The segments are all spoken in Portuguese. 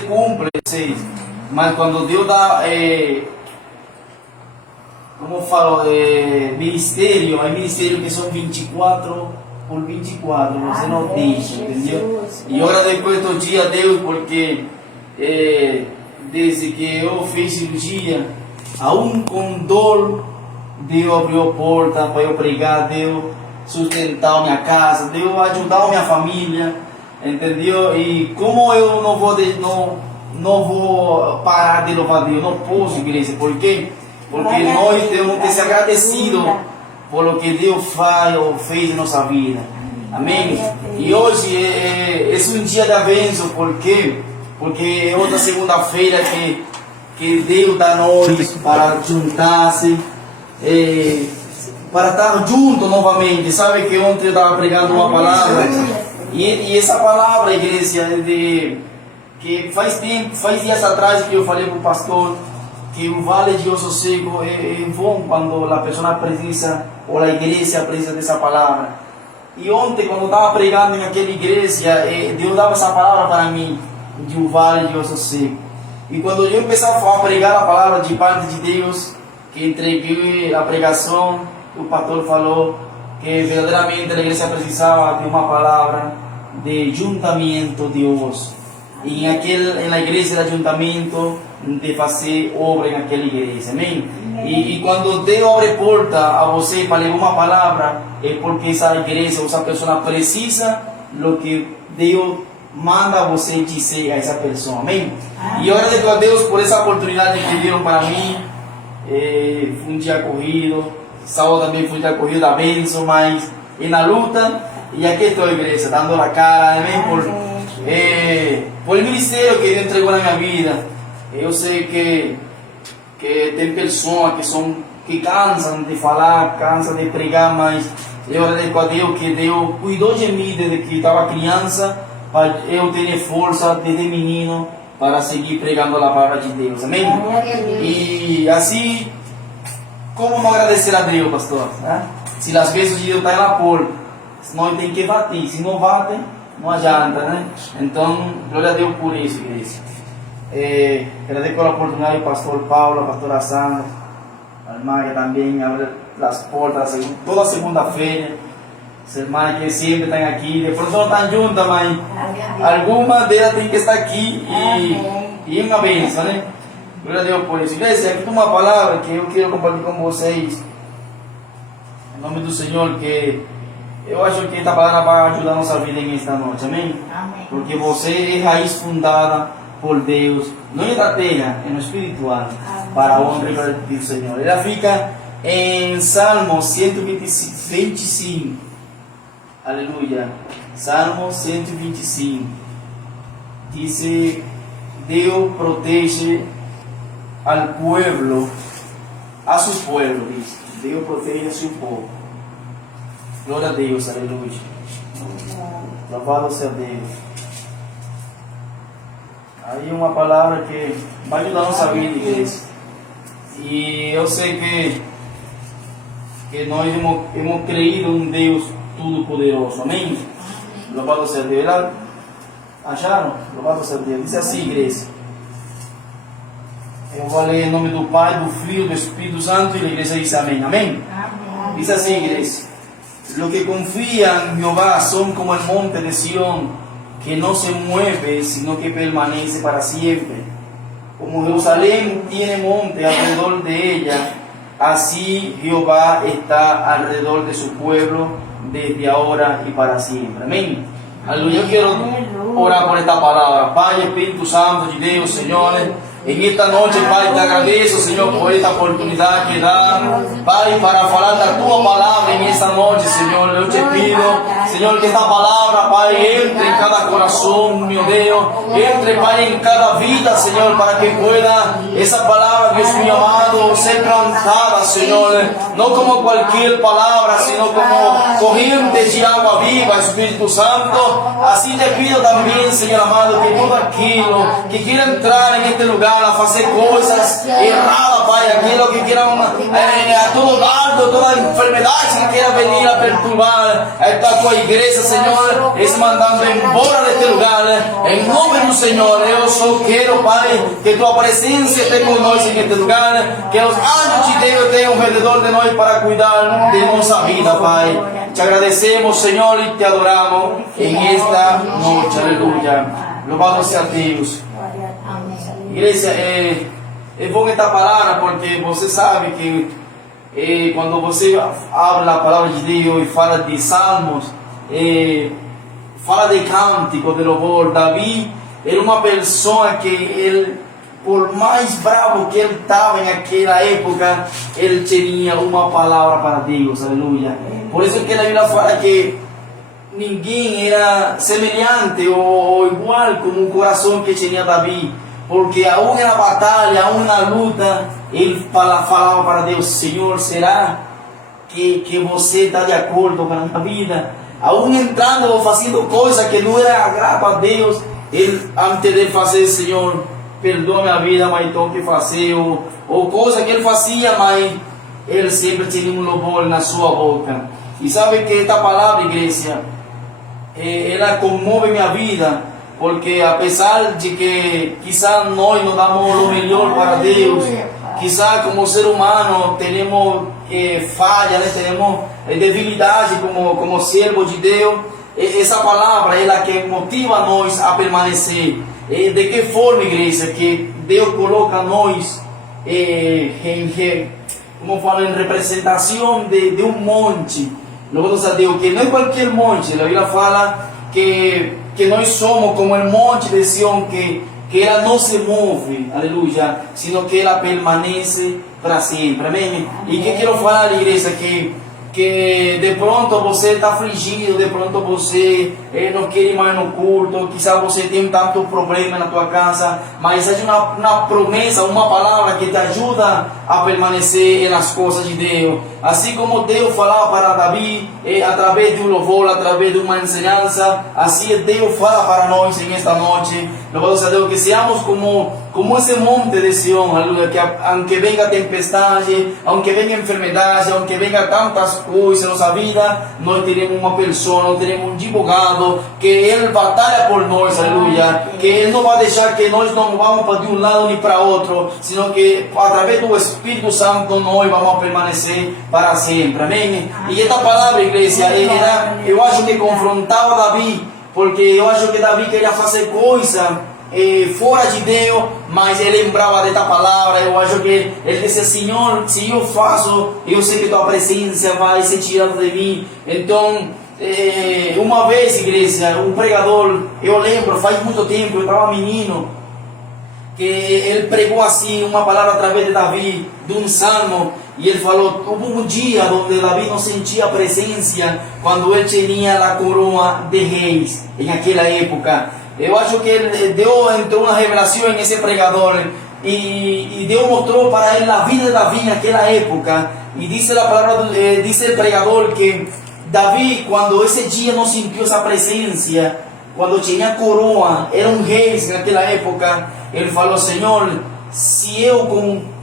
cumple, sim. Mas quando Deus dá, como falo, ministério, há ministério que são 24 por 24, você não deixa, entendeu? E eu agradeço estes dias a Deus porque desde que eu fiz cirurgia, aún com dor, Deus abriu a porta para eu pregar, Deus sustentar minha casa, Deus ajudar minha família, entendeu? E como eu não vou parar de louvar Deus, não posso, igreja, por quê? Porque nós temos que ser agradecidos por o que Deus faz ou fez em nossa vida, amém? E hoje é um dia de bênção, por quê? Porque é outra segunda-feira que Deus dá a nós para juntar-se, para estar junto novamente. Sabe que ontem eu estava pregando uma palavra, e essa palavra, igreja, que faz dias atrás que eu falei para o pastor, que o vale de osso seco é bom quando a pessoa precisa, ou a igreja precisa dessa palavra. E ontem, quando eu estava pregando naquela igreja, Deus dava essa palavra para mim, de um vale de osso seco. E quando eu começava a pregar a palavra de parte de Deus, que entreguei a pregação, o pastor falou que verdadeiramente a igreja precisava de uma palavra de juntamento de osso. E na igreja de juntamento, de fazer obra naquela igreja, amém? E quando Deus abre porta a você para levar uma palavra, é porque essa igreja, essa pessoa precisa do que Deus manda você dizer a essa pessoa, amém? E eu agradeço a Deus por essa oportunidade que deram para mim. Foi um dia corrido, sábado também foi um dia corrido da bênção, mas na luta, e aqui estou, igreja, dando a cara, amém? Por o ministério que Deus entregou na minha vida. Eu sei que tem pessoas que cansam de falar, cansam de pregar, mas eu agradeço a Deus que Deus cuidou de mim desde que estava criança, para eu ter força desde menino para seguir pregando a palavra de Deus, amém? E assim, como não agradecer a Deus, pastor? Se as vezes de Deus está na porta, nós temos que bater, se não bate, não adianta, né? Então, glória a Deus por isso, igreja. Agradeço a oportunidade ao pastor Paulo, a pastora Sandra, a irmã que também abre as portas toda segunda-feira, as irmãs que sempre estão aqui, de pronto não estão juntas, mas alguma delas tem que estar aqui e é uma bênção, né? Glória a Deus por isso. Igreja, aqui tem uma palavra que eu quero compartilhar com vocês, em nome do Senhor, que eu acho que esta palavra vai ajudar a nossa vida nesta noite, amém? Porque você é raiz fundada por Deus, não é da terra, é no espiritual, para a honra e glória do Senhor. Ela fica em Salmo 125, aleluia, Salmo 125, diz: Deus protege al pueblo, a su pueblo, diz, Deus protege a seu povo. Glória a Deus, aleluia, louvado seja Deus. Aí uma palavra que vai ajudar a nossa vida, igreja. E eu sei que nós hemos creído em um Deus todo-poderoso, amém? Louvado seja Deus. Acharam? Louvado seja Deus. Diz assim, igreja. Eu vou ler em nome do Pai, do Filho e do Espírito Santo, e a igreja diz amém, amém? Diz assim, igreja. Los que confían en Jehová son como el monte de Sión, que no se mueve, sino que permanece para siempre. Como Jerusalén tiene monte alrededor de ella, así Jehová está alrededor de su pueblo, desde ahora y para siempre. Amén. Aleluya. Yo quiero orar por esta palabra. Padre, Espíritu Santo de Dios, Señor, en esta noche, Padre, te agradezco, Señor, por esta oportunidad que da, Padre, para hablar de tu palabra en esta noche, Señor. Yo te pido, Señor, que esta palabra, Padre, entre en cada corazón, mi Dios, entre, Padre, en cada vida, Señor, para que pueda esa palabra, Dios mío amado, ser plantada, Señor, no como cualquier palabra, sino como corriente de agua viva, Espíritu Santo. Así te pido también, Señor amado, que todo aquello que quiera entrar en este lugar, lugar, a fazer coisas erradas, Pai, aquilo que queira a todo lado, toda enfermidade que queira venir a perturbar a tua igreja, Senhor, es mandando embora deste lugar, em nome do Senhor. Eu só quero, Pai, que tua presença esteja conosco neste lugar, que os anjos de Deus estejam ao redor de nós para cuidar de nossa vida, Pai. Te agradecemos, Senhor, e te adoramos em esta noite, aleluia. Louvado seja Deus. Igreja, é bom esta palavra porque você sabe que quando você abre a palavra de Deus e fala de salmos, fala de cântico, de louvor. Davi era uma pessoa que ele, por mais bravo que ele estava naquela época, ele tinha uma palavra para Deus, aleluia. Por isso que a Bíblia fala que ninguém era semelhante ou igual como o coração que tinha Davi, porque aún na batalha, aún na luta, ele falava para Deus: Senhor, será que você está de acordo com a minha vida? Aún entrando ou fazendo coisa que não era agrado a Deus, ele, antes de fazer, Senhor, perdoa minha vida, mas tenho que fazer, ou coisa que ele fazia, mas ele sempre tinha um louvor na sua boca. E sabe que esta palavra, igreja, ela comove minha vida, porque apesar de que quizás nós não damos o melhor para Deus, quizás como ser humano temos falhas, né? Temos debilidade como servo de Deus, essa palavra é a que motiva nós a permanecer. De que forma, igreja, que Deus coloca nós como falo, em representação de um monte. Louvado a Deus, que não é qualquer monte. A Bíblia fala que nós somos como o monte de Sião, que ela não se move, aleluia, sino que ela permanece para sempre, amém? E que quero falar, igreja, que de pronto você está afligido, de pronto você não quer ir mais no culto, quizás você tem tanto problema na tua casa, mas há uma promessa, uma palavra que te ajuda a permanecer nas coisas de Deus. Assim como Deus falava para Davi, através de um louvor, através de uma ensinança, assim Deus fala para nós em esta noite. Louvado seja Deus, que seamos como esse monte de Sião, aleluia, que aunque venga tempestade, aunque venga enfermidade, aunque venga tantas coisas em nossa vida, nós teremos uma pessoa, nós teremos um advogado, que Ele batalha por nós, aleluia, que Ele não vai deixar que nós não vamos para de um lado nem para outro, senão que através do Espírito Santo nós vamos permanecer para sempre, amém? E esta palavra, igreja, eu acho que confrontava Davi, porque eu acho que Davi queria fazer coisa fora de Deus, mas ele lembrava desta palavra. Eu acho que ele disse: Senhor, se eu faço, eu sei que tua presença vai ser tirada de mim. Então, uma vez, igreja, um pregador, eu lembro, faz muito tempo, eu estava menino, que ele pregou assim uma palavra através de Davi, de um salmo, e ele falou: houve um dia onde Davi não sentia a presença quando ele tinha a coroa de reis, em aquela época. Eu acho que Deus entrou uma revelação nesse pregador, e Deus mostrou para ele a vida de Davi naquela época, e diz a palavra, diz o pregador que Davi, quando esse dia não sentiu essa presença, quando tinha coroa, era um rei naquela época, ele falou: Senhor, se eu com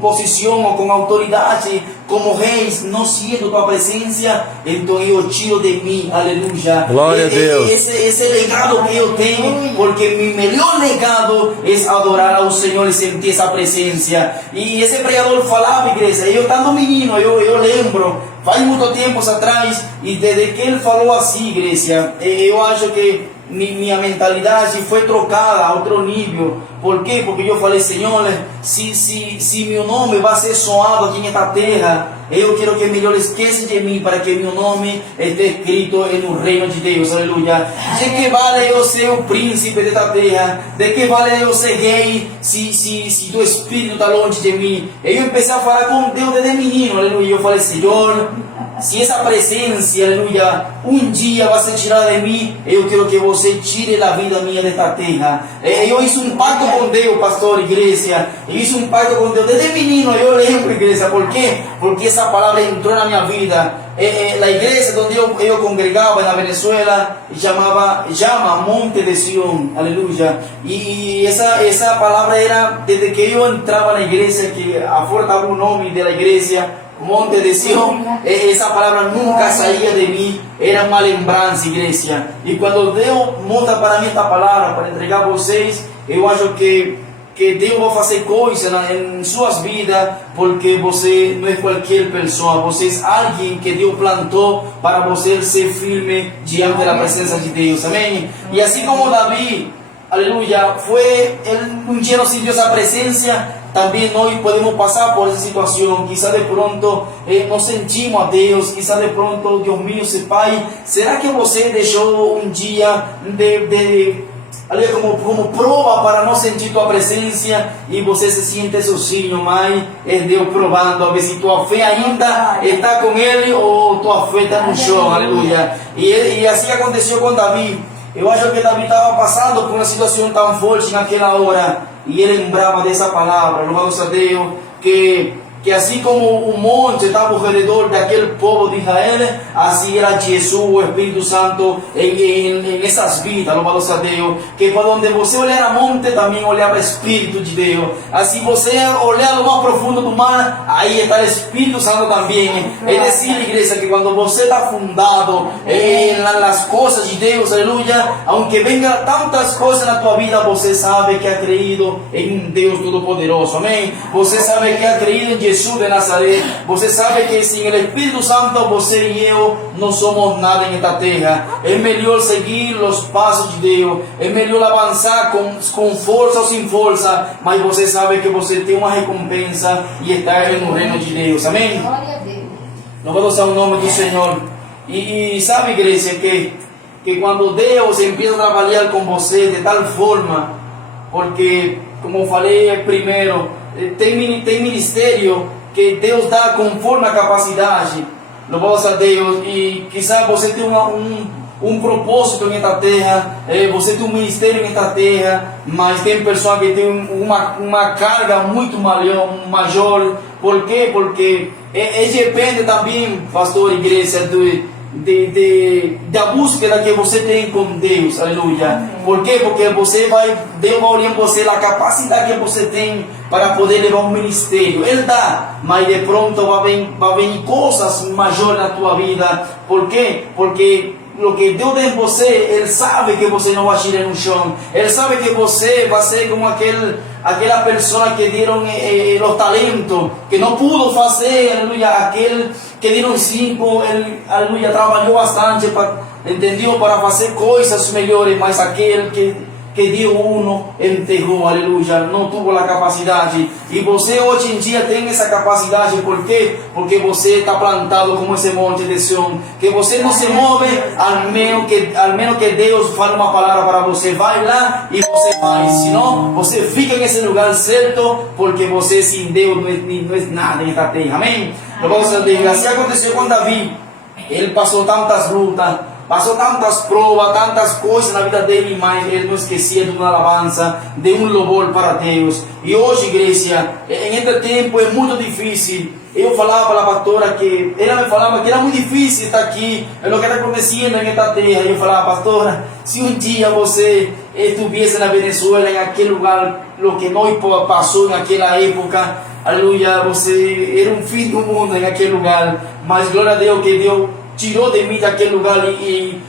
posição ou com autoridade, como reis, não sinto tua presença, então eu tiro de mim, aleluia. Glória a Deus. Esse legado que eu tenho, porque meu melhor legado é adorar ao Senhor e sentir essa presença. E esse pregador falava, igreja, eu estando menino, eu lembro, faz muito tempo atrás, e desde que ele falou assim, igreja, eu acho que minha mentalidade foi trocada a outro nível. Por quê? Porque eu falei: Senhor, se meu nome vai ser soado aqui nesta terra, eu quero que melhor esqueça de mim, para que meu nome esteja escrito no reino de Deus, aleluia. De que vale eu ser o príncipe desta terra? De que vale eu ser rei se o Espírito está longe de mim? Eu comecei a falar com Deus desde menino, aleluia. Eu falei: Senhor, se essa presença, aleluia, um dia vai ser tirada de mim, eu quero que você tire da vida minha desta terra. Eu fiz um pacto com Deus, pastor, igreja. Eu fiz um pacto com Deus desde menino. Eu lembro, igreja. Por quê? Porque essa palavra entrou na minha vida. A igreja onde eu congregava na Venezuela chama Monte de Sion, aleluia. E essa palavra era desde que eu entrava na igreja, que afuera estava o nome da igreja, Monte de Sion. Essa palavra nunca saía de mim, era uma lembrança, igreja. E quando Deus mostra para mim esta palavra, para entregar a vocês, eu acho que Deus vai fazer coisas em suas vidas, porque você não é qualquer pessoa, você é alguém que Deus plantou para você ser firme diante da presença de Deus, amém? E assim como Davi, aleluia, um dia não sentiu essa presença, também nós podemos passar por essa situação. Quizá de pronto não sentimos a Deus, quizá de pronto, Deus meu, Pai, será que você deixou um dia ali como prova para não sentir tua presença e você se sente sozinho, mas é Deus provando a ver se tua fé ainda está com Ele ou tua fé está no chão, aleluia. E assim aconteceu com Davi. Eu acho que Davi estava passando por uma situação tão forte naquela hora e ele lembrava dessa palavra, louvado a Deus, que assim como o monte estava ao redor daquele povo de Israel, assim era Jesus, o Espírito Santo, em essas vidas, louvado a Deus, que para onde você olhar a monte, também olhava o Espírito de Deus. Assim você olhar no mais profundo do mar, aí está o Espírito Santo também. É decir, igreja, que quando você está fundado nas coisas de Deus, aleluia, aunque venham tantas coisas na tua vida, você sabe que ha creído em um Deus Todo-Poderoso, amém? Você sabe que ha creído em Jesus de Nazaré. Você sabe que sem o Espírito Santo você e eu não somos nada em esta terra. É melhor seguir os passos de Deus, é melhor avançar com força ou sem força, mas você sabe que você tem uma recompensa e está no reino de Deus, amém? Glória a Deus. Louvado seja o nome do Senhor. E sabe, igreja, que quando Deus empieza a trabalhar com você de tal forma, porque, como falei primeiro, tem ministério que Deus dá conforme a capacidade, louvado a Deus, e quizá você tem um propósito nesta terra, você tem um ministério nesta terra, mas tem pessoas que têm uma carga muito maior. Por quê? Porque depende também, pastor, igreja, da búsqueda que você tem com Deus, aleluia. Por quê? Porque Deus vai olhar em você a capacidade que você tem para poder levar um ministério. Ele dá, mas de pronto vai vir coisas maiores na tua vida. Por quê? Porque o que Deus tem em você, Ele sabe que você não vai tirar no chão. Ele sabe que você vai ser como aquela pessoa que deram os talentos, que não pudo fazer, aleluia, aquele que deram 5, ele, aleluia, trabalhou bastante, entendeu, para fazer coisas melhores, mas aquele que deu 1, enterrou, aleluia, não teve a capacidade. E você hoje em dia tem essa capacidade, por quê? Porque você está plantado como esse monte de Sião, que você não se move, al menos que Deus fale uma palavra para você, vai lá e você vai, senão você fica nesse lugar certo, porque você sem Deus não é nada em esta terra, amém? Assim aconteceu com Davi, ele passou tantas lutas, passou tantas provas, tantas coisas na vida dele, mas ele não esquecia de uma alabança, de um louvor para Deus. E hoje, igreja, em este tempo é muito difícil. Eu falava para a pastora que ela me falava que era muito difícil estar aqui, é o que está acontecendo em esta terra. Eu falava, pastora, se um dia você estivesse na Venezuela, em aquele lugar, o que nós passou naquela época, aleluia, você era um fim do mundo em aquele lugar, mas glória a Deus que Deus tirou de mim daquele lugar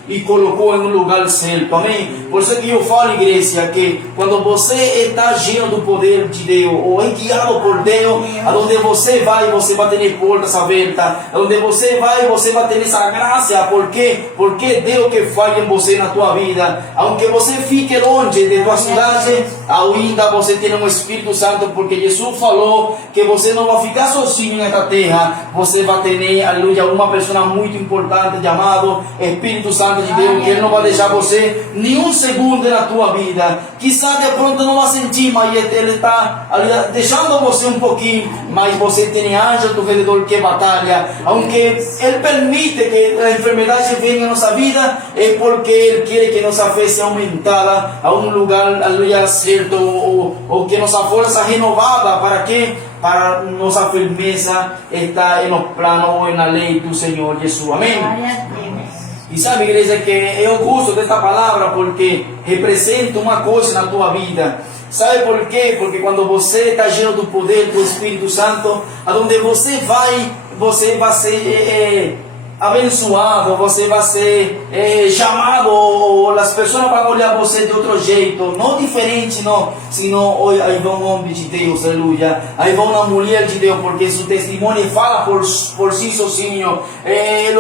e colocou em um lugar certo, amém? Por isso que eu falo, igreja, que quando você está cheio do poder de Deus, ou é guiado por Deus, aonde você vai ter portas abertas, aonde você vai ter essa graça. Por quê? Porque Deus que faz em você na tua vida, aunque você fique longe de tua cidade, ainda você tem um Espírito Santo, porque Jesus falou que você não vai ficar sozinho nesta terra, você vai ter, aleluia, uma pessoa muito importante importante chamado Espírito Santo de Deus, que Ele não vai deixar você nenhum segundo na tua vida. Quizá de pronto não vai sentir, mas Ele está deixando você um pouquinho, mas você tem anjo ao teu redor que batalha. Aunque Ele permite que a enfermidade venha em nossa vida, é porque Ele quer que nossa fé seja aumentada a um lugar, aleluia, certo, ou que nossa força renovada, para que? Para nossa firmeza está no plano ou na lei do Senhor Jesus. Amém? E sabe, igreja, que eu gosto desta palavra porque representa uma coisa na tua vida. Sabe por quê? Porque quando você está cheio do poder do Espírito Santo, aonde você vai ser abençoado, você vai ser chamado, as pessoas vão olhar você de outro jeito, não diferente, não, senão aí vai um homem de Deus, aleluia, aí vai uma mulher de Deus, porque seu testemunho fala por si sozinho.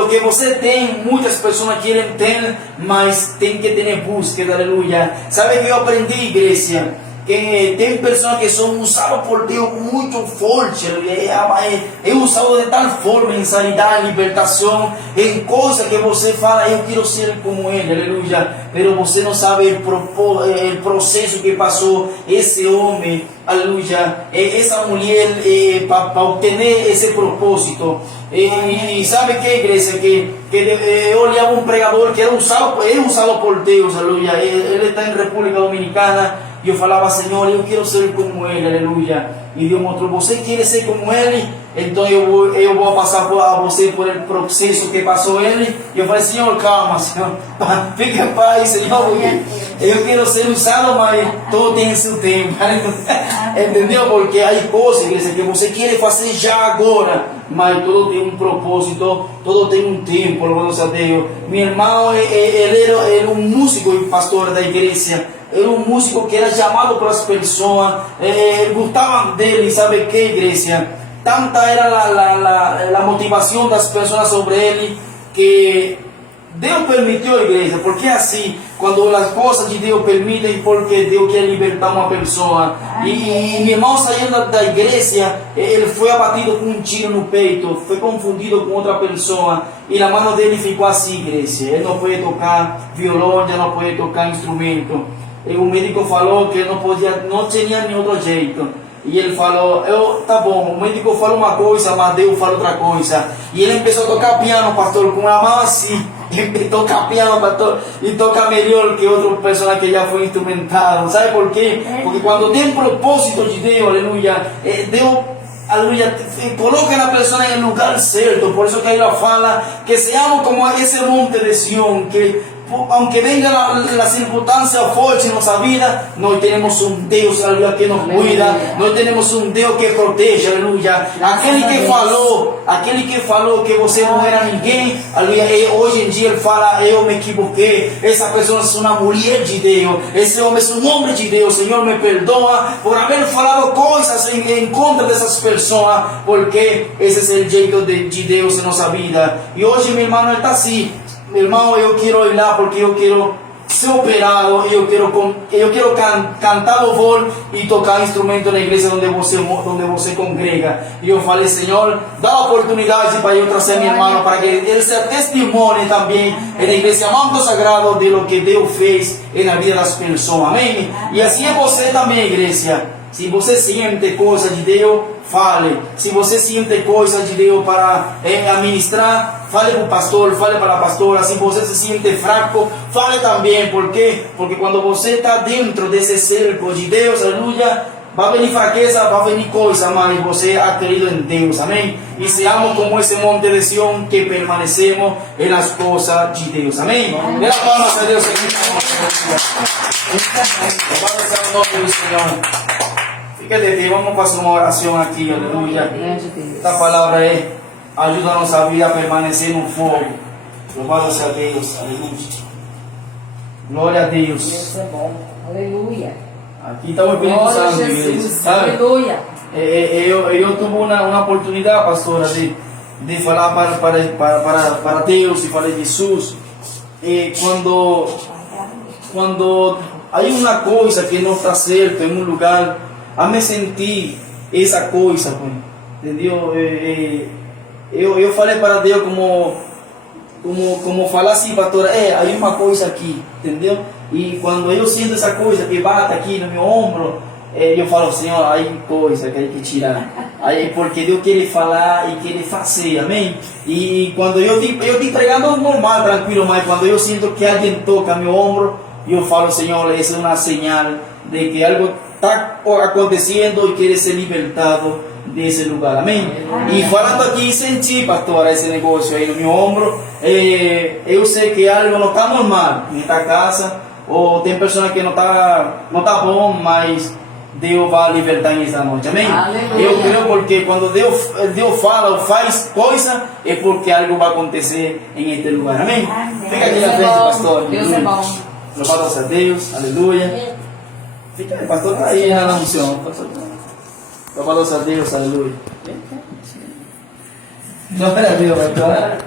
O que você tem, muitas pessoas querem ter, mas tem que ter búsqueda, aleluia. Sabe que eu aprendi, igreja? Que tem pessoas que são usadas por Deus muito forte, é usado de tal forma em sanidade, libertação, em coisas que você fala, eu quero ser como Ele, aleluia, mas você não sabe o processo que passou esse homem, aleluia, essa mulher, para obter esse propósito. E sabe que, igreja, que eu olhava um pregador que era usado por Deus, aleluia, ele está em República Dominicana. E eu falava, Senhor, eu quero ser como Ele, aleluia. E Deus mostrou, você quer ser como Ele? Então eu vou passar a você por o processo que passou Ele. E eu falei, Senhor, calma, Senhor, fique em paz, Senhor. Eu quero ser usado, mas todo tem seu tempo. Entendeu? Porque há coisas, igreja, que você quer fazer já agora, mas tudo tem um propósito, tudo tem um tempo, louvado a Deus. Meu irmão, ele era um músico e pastor da igreja. Era um músico que era chamado pelas pessoas, gostavam dele, sabe que, igreja? Tanta era a motivação das pessoas sobre ele, que Deus permitiu a igreja, porque assim, quando as coisas de Deus permitem, porque Deus quer libertar uma pessoa. E meu irmão saiu da igreja, ele foi abatido com um tiro no peito, foi confundido com outra pessoa, e a mão dele ficou assim, igreja. Ele não pode tocar violão, já não pode tocar instrumento. E o médico falou que não podia, não tinha nenhum outro jeito. E ele falou, tá bom, o médico falou uma coisa, mas Deus falou outra coisa. E ele começou a tocar piano, pastor, com a mão assim. Ele toca piano, pastor, e toca melhor que outra pessoa que já foi instrumentado. Sabe por quê? Porque quando tem propósito de Deus, aleluia, Deus, aleluia, coloca a pessoa no lugar certo. Por isso que ela fala que seamos como esse monte de Sião, que aunque venga la circunstancia fuerte en nuestra vida, nós temos um Deus, aleluia, que nos cuida, nós temos um Deus que protege, aleluia. Aquele que falou que você não era ninguém, aleluia, hoje em dia ele fala, eu me equivoquei, essa pessoa é uma mulher de Deus, esse homem é um homem de Deus, Senhor me perdoa por haber falado coisas em contra dessas pessoas, porque esse é o jeito de Deus em nossa vida. E hoje meu irmão está assim. Meu irmão, eu quero ir lá porque eu quero ser operado, eu quero cantar louvor e tocar instrumento na igreja onde você congrega. E eu falei, Senhor, dá oportunidade para eu trazer minha irmã, para que ele seja testemunho também na igreja muito sagrada de lo que Deus fez na vida das pessoas. Amém? E assim é você também, igreja. Se você sente coisa de Deus, fale. Se você sente coisa de Deus para administrar, fale para o pastor, fale para a pastora. Se você se sente fraco, fale também. Por quê? Porque quando você está dentro desse cerco de Deus, aleluia, vai venir fraqueza, vai venir coisa, mas você acredita em Deus, amém? E seamos como esse monte de Sião, que permanecemos nas coisas de Deus, amém? Dê a palmas a Deus aqui. Louvado seja o nome do Senhor. Fica de pé, vamos fazer uma oração aqui, aleluia. Esta palavra ajuda a nossa vida a permanecer no fogo. Louvado seja Deus, aleluia. Glória a Deus. Deus é bom, aleluia. Aqui está o Espírito Santo, igreja. Aleluia. Eu tive uma oportunidade, pastora, de falar para Deus e para Jesus. E quando há uma coisa que não está certa em um lugar, a me sentir essa coisa, entendeu? Eu falei para Deus como como falar assim, pastor, aí uma coisa aqui, entendeu? E quando eu sinto essa coisa que bate aqui no meu ombro, eu falo, Senhor, aí coisa que hay que tirar. Aí porque Deus quer falar e quer fazer, amém? E quando eu te entregando normal, tranquilo, mas quando eu sinto que alguém toca meu ombro, eu falo, Senhor, essa é uma señal de que algo está acontecendo e quer ser libertado desse lugar, amém? E falando aqui, senti, pastor, esse negócio aí no meu ombro, eu sei que algo não está normal nesta casa, ou tem pessoas que não tá bom, mas Deus vai libertar nesta noite, amém? Aleluia. Eu creio porque quando Deus fala ou faz coisa, é porque algo vai acontecer em este lugar, amém? Fica aqui na frente, pastor. Deus é bom. Louvado a Deus, aleluia. Fica aí, pastor, está aí na unção. Louvado a Deus, aleluia. Glória a Deus, pastor.